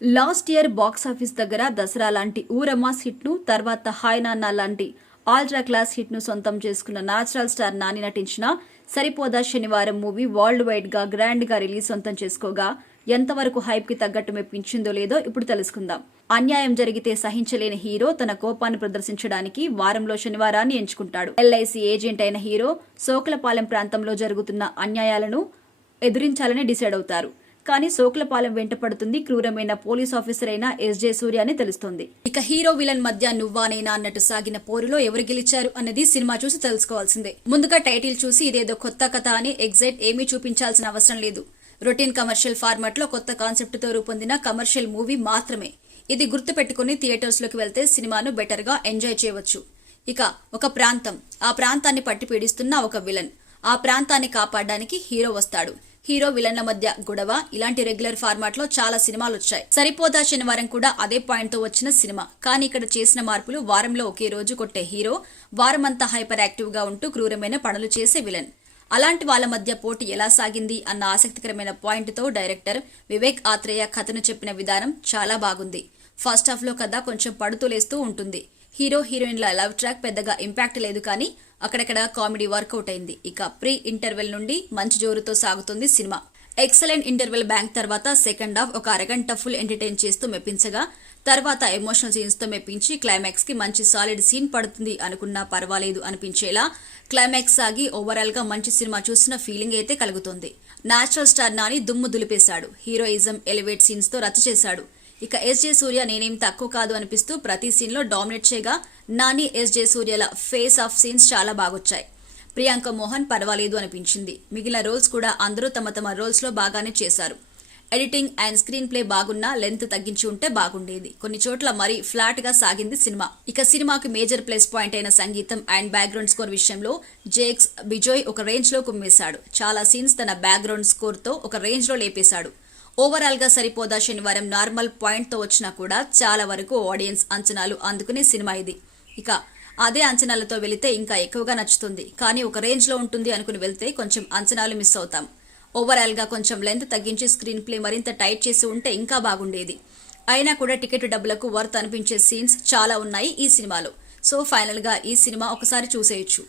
Last year box office దగ్గర దసరా లాంటి ఊరమాస్ hit ను తర్వాత హాయ్ నాన్న లాంటి ఆల్ట్రా క్లాస్ హిట్ ను సొంతం చేసుకున్న న్యాచురల్ స్టార్ నాని నటించిన సరిపోదా శనివారం మూవీ వరల్డ్ వైడ్ గా గ్రాండ్ గా రిలీజ్ సొంతం చేసుకోగా ఎంతవరకు హైప్ కి తగ్గట్టు మెప్పించిందో లేదో ఇప్పుడు తెలుసుకుందాం. అన్యాయం జరిగితే సహించలేని హీరో తన కోపాన్ని ప్రదర్శించడానికి వారంలో శనివారాన్ని ఎంచుకుంటాడు. ఎల్ఐసి ఏజెంట్ అయిన హీరో సోకలపాలెం ప్రాంతంలో జరుగుతున్న అన్యాయాలను ఎదురించాలని డిసైడ్ అవుతారు. కానీ సోకలపాలెం వెంట పడుతుంది క్రూరమైన పోలీస్ ఆఫీసర్ అయిన ఎస్జే సూర్య అని తెలుస్తోంది. ఇక హీరో విలన్ మధ్య నువ్వానేనా అన్నట్టు సాగిన పోరులో ఎవరు గెలిచారు అన్నది సినిమా చూసి తెలుసుకోవాల్సిందే. ముందుగా టైటిల్ చూసి ఇదేదో కొత్త కథ అని ఎగ్జైట్ ఏమీ చూపించాల్సిన అవసరం లేదు. రొటీన్ కమర్షియల్ ఫార్మాట్ లో కొత్త కాన్సెప్ట్ తో రూపొందిన కమర్షియల్ మూవీ మాత్రమే. ఇది గుర్తు పెట్టుకుని థియేటర్స్ లోకి వెళ్తే సినిమాను బెటర్ గా ఎంజాయ్ చేయవచ్చు. ఇక ఒక ప్రాంతం, ఆ ప్రాంతాన్ని పట్టి పీడిస్తున్న ఒక విలన్, ఆ ప్రాంతాన్ని కాపాడడానికి హీరో వస్తాడు. హీరో విలన్ల మధ్య గొడవ, ఇలాంటి రెగ్యులర్ ఫార్మాట్ లో చాలా సినిమాలు వచ్చాయి. సరిపోదా శనివారం కూడా అదే పాయింట్ తో వచ్చిన సినిమా. కానీ ఇక్కడ చేసిన మార్పులు వారంలో ఒకే రోజు కొట్టే హీరో, వారమంతా హైపర్ యాక్టివ్ గా ఉంటూ క్రూరమైన పనులు చేసే విలన్. అలాంటి వాళ్ళ మధ్య పోటీ ఎలా సాగింది అన్న ఆసక్తికరమైన పాయింట్ తో డైరెక్టర్ వివేక్ ఆత్రేయ కథను చెప్పిన విధానం చాలా బాగుంది. ఫస్ట్ హాఫ్ లో కథ కొంచెం పడుతూలేస్తూ ఉంటుంది. హీరో హీరోయిన్ల లవ్ ట్రాక్ పెద్దగా ఇంపాక్ట్ లేదు, కానీ అక్కడక్కడ కామెడీ వర్కౌట్ అయింది. ఇక ప్రీ ఇంటర్వెల్ నుండి మంచి జోరుతో సాగుతుంది సినిమా. ఎక్సలెంట్ ఇంటర్వెల్ బ్యాంక్ తర్వాత సెకండ్ హాఫ్ ఒక అరగంట ఫుల్ ఎంటర్టైన్ చేస్తూ మెప్పించగా, తర్వాత ఎమోషనల్ సీన్స్ తో మెప్పించి క్లైమాక్స్ కి మంచి సాలిడ్ సీన్ పడుతుంది అనుకున్నా పర్వాలేదు అనిపించేలా క్లైమాక్స్ సాగి ఓవరాల్ గా మంచి సినిమా చూసిన ఫీలింగ్ అయితే కలుగుతుంది. న్యాచురల్ స్టార్ నాని దుమ్ము దులిపేశాడు. హీరోయిజం ఎలివేట్ సీన్స్ తో రచ్చ చేశాడు. ఇక ఎస్జే సూర్య నేనేం తక్కువ కాదు అనిపిస్తూ ప్రతి సీన్ లో డామినేట్ చేయగా, నాని ఎస్జే సూర్యల ఫేస్ ఆఫ్ సీన్స్ చాలా బాగొచ్చాయి. ప్రియాంక మోహన్ పర్వాలేదు అనిపించింది. మిగిలిన రోల్స్ కూడా అందరూ తమ తమ రోల్స్ లో బాగానే చేశారు. ఎడిటింగ్ అండ్ స్క్రీన్ ప్లే బాగున్నా లెంత్ తగ్గించి ఉంటే బాగుండేది. కొన్ని చోట్ల మరీ ఫ్లాట్ గా సాగింది సినిమా. ఇక సినిమాకి మేజర్ ప్లస్ పాయింట్ అయిన సంగీతం అండ్ బ్యాక్గ్రౌండ్ స్కోర్ విషయంలో జేక్స్ బిజోయ్ ఒక రేంజ్ లో కుమ్మేశాడు. చాలా సీన్స్ తన బ్యాక్గ్రౌండ్ స్కోర్ తో ఒక రేంజ్ లో లేపేశాడు. ఓవరాల్ గా సరిపోదా శనివారం నార్మల్ పాయింట్ తో వచ్చినా కూడా చాలా వరకు ఆడియన్స్ అంచనాలు అందుకునే సినిమా ఇది. ఇక అదే అంచనాలతో వెళితే ఇంకా ఎక్కువగా నచ్చుతుంది. కానీ ఒక రేంజ్ లో ఉంటుంది అనుకుని వెళ్తే కొంచెం అంచనాలు మిస్ అవుతాం. ఓవరాల్ గా కొంచెం లెంత్ తగ్గించి స్క్రీన్ ప్లే మరింత టైట్ చేసి ఉంటే ఇంకా బాగుండేది. అయినా కూడా టికెట్ డబ్బులకు వర్త్ అనిపించే సీన్స్ చాలా ఉన్నాయి ఈ సినిమాలో. సో ఫైనల్ గా ఈ సినిమా ఒకసారి చూసేయచ్చు.